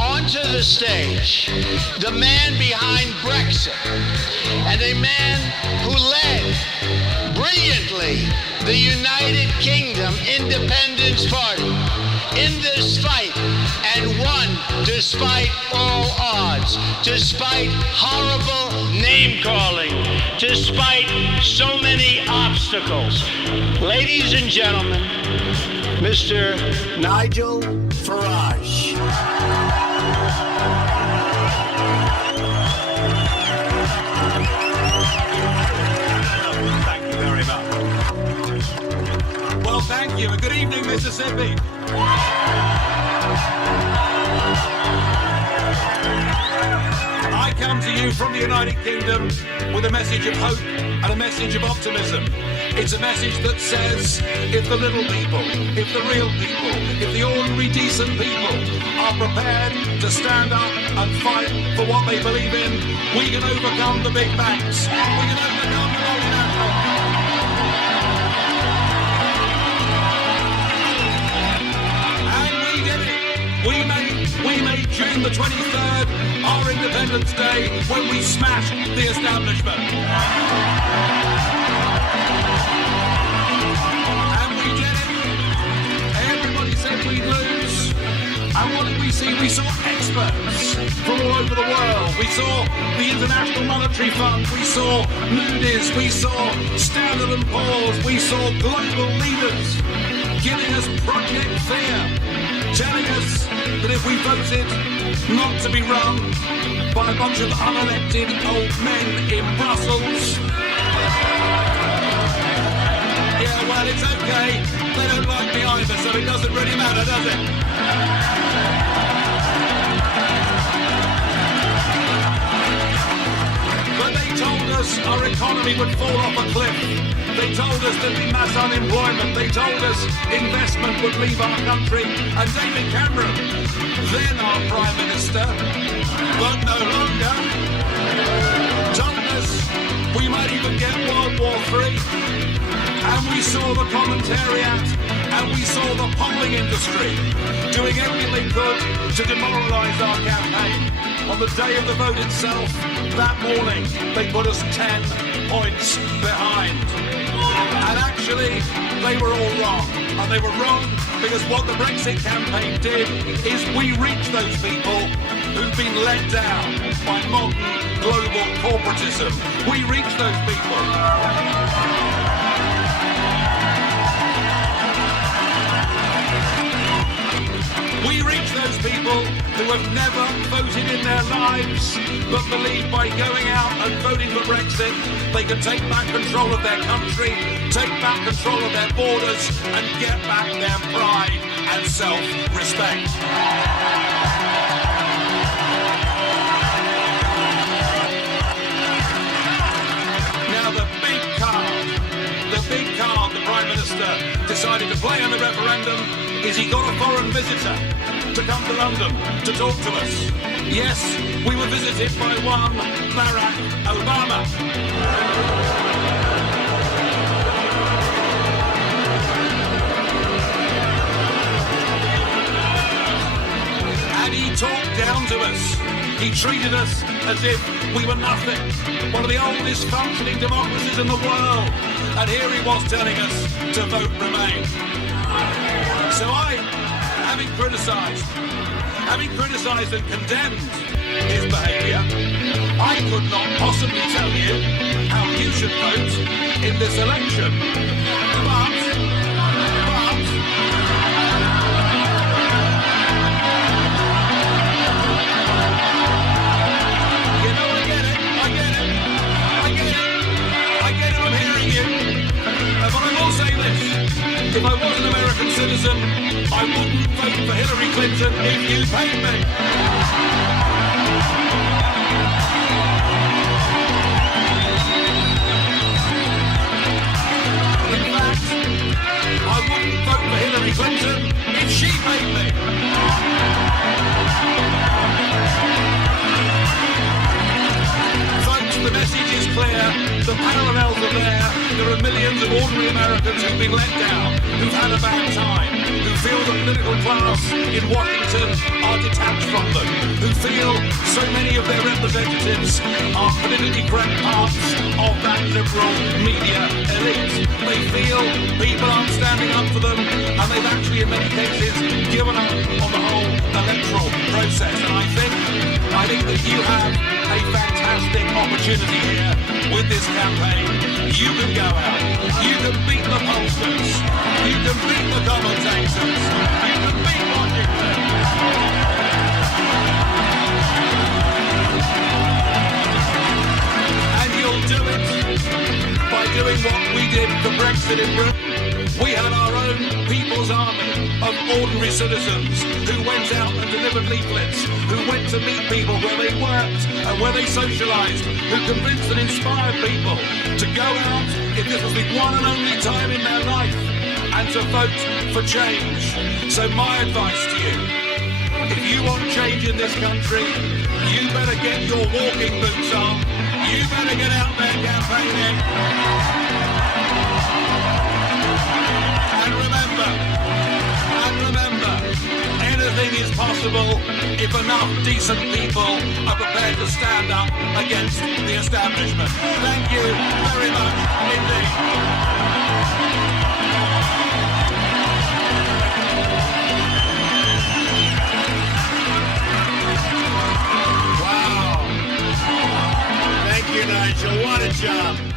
Onto the stage, the man behind Brexit, and a man who led brilliantly the United Kingdom Independence Party in this fight and won despite all odds, despite horrible name-calling, despite so many obstacles. Ladies and gentlemen, Mr. Nigel Farage. Thank you very much. Well, thank you, and good evening, Mississippi. I come to you from the United Kingdom with a message of hope and a message of optimism. It's a message that says if the little people, if the real people, if the ordinary decent people are prepared to stand up and fight for what they believe in, we can overcome the big banks. We can overcome the multinationals. And we did it. We made June the 23rd our Independence Day when we smashed the establishment. And we did it. Everybody said we'd lose. And what did we see? We saw experts from all over the world. We saw the International Monetary Fund. We saw Moody's. We saw Standard & Poor's. We saw global leaders giving us Project Fear, telling us that if we voted not to be run by a bunch of unelected old men in Brussels, yeah, well, it's okay. They don't like me either, so it doesn't really matter, does it? But they told us our economy would fall off a cliff. They told us there'd be mass unemployment. They told us investment would leave our country. And David Cameron, then our Prime Minister, but no longer, told us we might even get World War III. And we saw the commentariat and we saw the polling industry doing everything they could to demoralise our campaign. On the day of the vote itself, that morning, they put us 10 points behind. And actually, they were all wrong. And they were wrong because what the Brexit campaign did is we reached those people who've been let down by modern global corporatism. We reached those people. We reach those people who have never voted in their lives, but believe by going out and voting for Brexit, they can take back control of their country, take back control of their borders, and get back their pride and self-respect. Now the big card the Prime Minister decided to play in the referendum is he got a foreign visitor to come to London to talk to us. Yes, we were visited by one Barack Obama. And he talked down to us. He treated us as if we were nothing. One of the oldest functioning democracies in the world. And here he was telling us to vote Remain. So I, having criticised and condemned his behaviour, I could not possibly tell you how you should vote in this election. But, you know, I get it, I'm hearing you. But I will say this. If I was an American citizen, I wouldn't vote for Hillary Clinton if you paid me. In fact, I wouldn't vote for Hillary Clinton if she paid me. Folks, the message is clear. The parallels are there. There are millions of ordinary Americans who've been let down, who've had a bad time, who feel that political class in Washington are detached from them, who feel so many of their representatives are politically correct parts of that liberal media elite. They feel people aren't standing up for them, and they've actually in many cases given up on the whole electoral process. And I think that you have a fantastic opportunity here with this campaign. You can go out, you can beat the pollsters, you can beat the commentators, you can beat Washington. And you'll do it by doing what we did for Brexit in Britain. We had our own people's army of ordinary citizens who went out and delivered leaflets, who went to meet people where they worked and where they socialised, who convinced and inspired people to go out, if this was the one and only time in their life, and to vote for change. So my advice to you, if you want change in this country, you better get your walking boots on, you better get out there campaigning. And remember, anything is possible if enough decent people are prepared to stand up against the establishment. Thank you very much indeed. Wow. Thank you, Nigel. What a job.